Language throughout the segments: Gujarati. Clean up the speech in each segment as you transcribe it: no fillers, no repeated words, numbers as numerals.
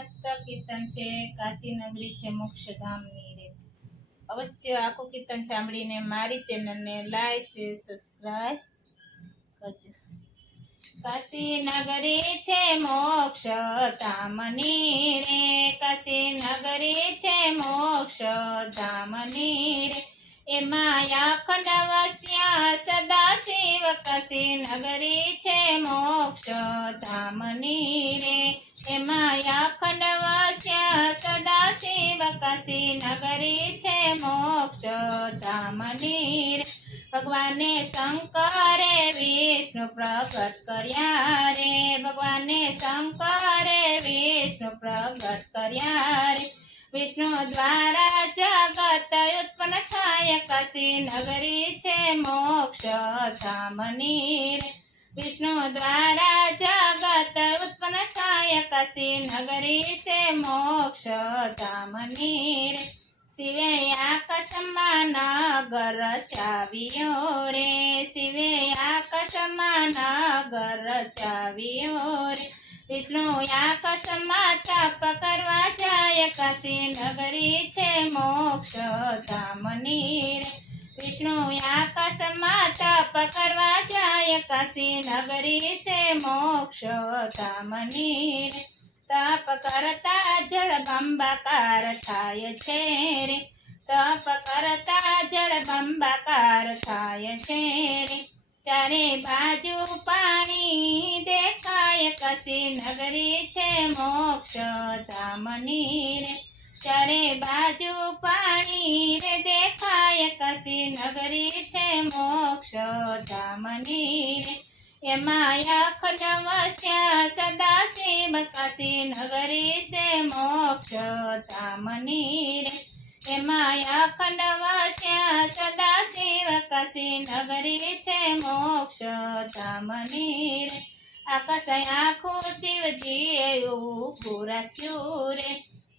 મસ્ત કીર્તન છે. કાશી નગરી છે મોક્ષધામની રે. અવશ્ય આખું કીર્તન સાંભળીને મારી ચેનલને લાઈક શેર સબસ્ક્રાઇબ કરજો. કાશી નગરી છે મોક્ષ ધામની રે. કાશી નગરી છે મોક્ષ ધામની રે. એમાં અખંડ વસ્યા સદા શિવ. કાશી નગરી છે મોક્ષ ધામની રે. એમાં અખંડ વસ્યા સદા શિવ. કાશી નગરી છે મોક્ષ ધામની રે. ભગવાને શંકરે વિષ્ણુ પ્રગટ કર્યા રે. ભગવાને શંકરે વિષ્ણુ પ્રગટ કર્યા રે. વિષ્ણુ દ્વારા જગત ઉત્પન્ન થાય. કાશી નગરી છે મોક્ષ ધામની રે. વિષ્ણુ દ્વારા જગત ઉત્પન્ન થાય. કાશી નગરી છે મોક્ષ ધામની રે. શિવે આકાશમાં નગર રચાવ્યો રે. શિવે આકાશમાં નગર રચાવ્યો રે. વિષ્ણુ આકાશમાં તપ કરવા જાય. કાશી નગરી છે મોક્ષ ધામની રે. વિષ્ણુ આકાશમાં તપ કરવા જાય. કાશી નગરી છે મોક્ષ ધામની રે. તપ કરતા જળબંબાકાર થાય છે રે. તપ કરતા જળબંબાકાર થાય છે રે. ચારે બાજુ પાણી દેખાય. કાશી નગરી છે મોક્ષ ધામની રે. ચારે બાજુ પાણી રે દેખાય. કાશી નગરી છે મોક્ષ ધામની રે. એમાં અખંડ વસ્યા સદા શિવ. કાશી નગરી છે મોક્ષ ધામની રે. એમાં અખંડ વસ્યા સદા શિવ. કાશી નગરી છે મોક્ષ ધામની રે. આકાશ આખું શિવજી ઊભું રાખ્યું રે.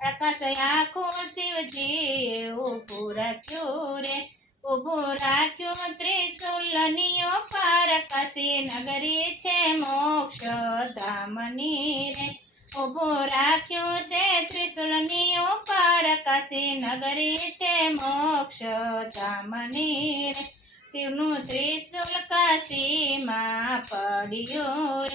આકાશ આખું શિવજી ઊભું રાખ્યું રે. ઊભું રાખ્યું ત્રિશુલની ઉપર. કાશી નગરી છે મોક્ષ ધામની રે. ઊભું રાખ્યું છે ત્રિશુલની ઉપર. કાશી નગરી છે મોક્ષ ધામની રે. શિવનું ત્રિશુલ કાશીમાં પડ્યું રે.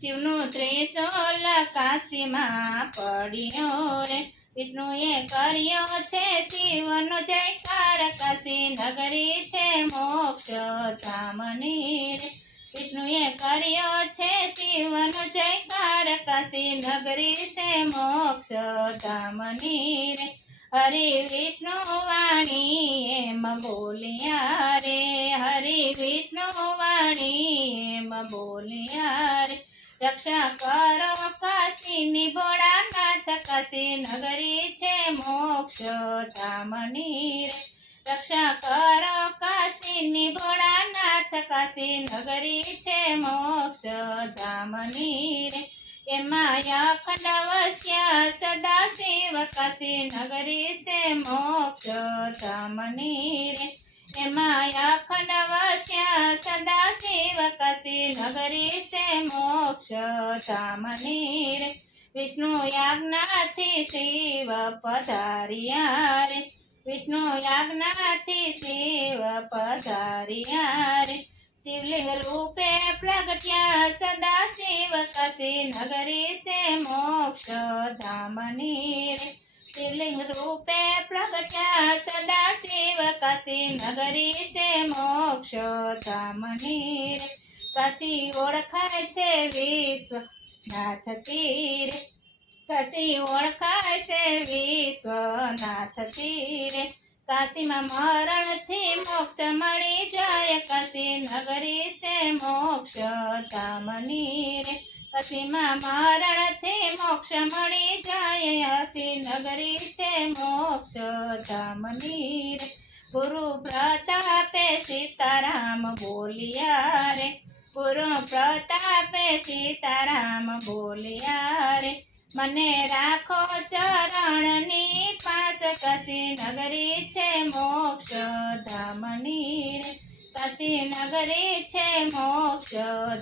શિવનું ત્રિશુલ કાશીમાં પડ્યું રે. વિષ્ણુએ કર્યો છે શિવનો જયકાર. કાશી નગરી છે મોક્ષ ધામની રે. વિષ્ણુએ કર્યો છે શિવનો જયકાર. કાશી નગરી છે મોક્ષ ધામની રે. હરિ વિષ્ણુ વાણી એમ બોલ્યા રે. હરિ વિષ્ણુ વાણી એમ બોલ્યા રે. રક્ષા કરો કાશીની ભોળાનાથ. કાશી નગરી છે મોક્ષ ધામની રે. રક્ષા કરો કાશીની ભોળાનાથ. કાશી નગરી છે મોક્ષ ધામની રે. એમાં અખંડ વસ્યા સદા શિવ. કાશી નગરી છે મોક્ષ ધામની રે. એમાં અખંડ વસ્યા સદા શિવ. કાશી નગરી છે મોક્ષ ધામની રે. વિષ્ણુ યાજ્ઞાથી શિવ પધાર્યા રે. વિષ્ણુ યાજ્ઞાથી શિવ પધાર્યા રે. શિવલિંગ રૂપે પ્રગટ્યા સદા શિવ. કાશી નગરી છે મોક્ષ ધામની રે. શિવલિંગ રૂપે પ્રગટ્યા સદા શિવ. કાશી નગરી છે મોક્ષ ધામની રે. કાશી ઓળખાય છે વિશ્વનાથથી રે. કાશી ઓળખાય છે વિશ્વનાથથી રે. કાશીમાં મરણથી મોક્ષ મળી જાય. કાશી નગરી છે મોક્ષ ધામની રે. કાશીમાં મરણથી મોક્ષ મળી જાય. કાશી નગરી છે મોક્ષ ધામની રે. ગુરુ પ્રતાપે સીતારામ બોલ્યા રે. ગુરુ પ્રતાપે સીતારામ બોલ્યા રે. મને રાખો ચરણની પાસ. કાશી નગરી છે મોક્ષ ધામની રે. કાશી નગરી છે મોક્ષ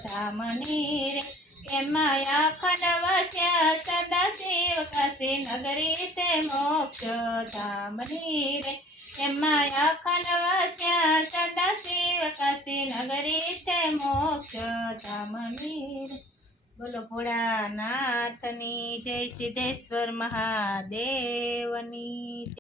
ધામની રે. એમાં અખંડ વસ્યા સદા શિવ. કાશી નગરી છે મોક્ષ ધામની રે એમાં અખંડ વસ્યા સદા શિવ કાશી નગરી છે મોક્ષ ધામની રે બોલો ભોળાનાથની જય સિદ્ધેશ્વર મહાદેવની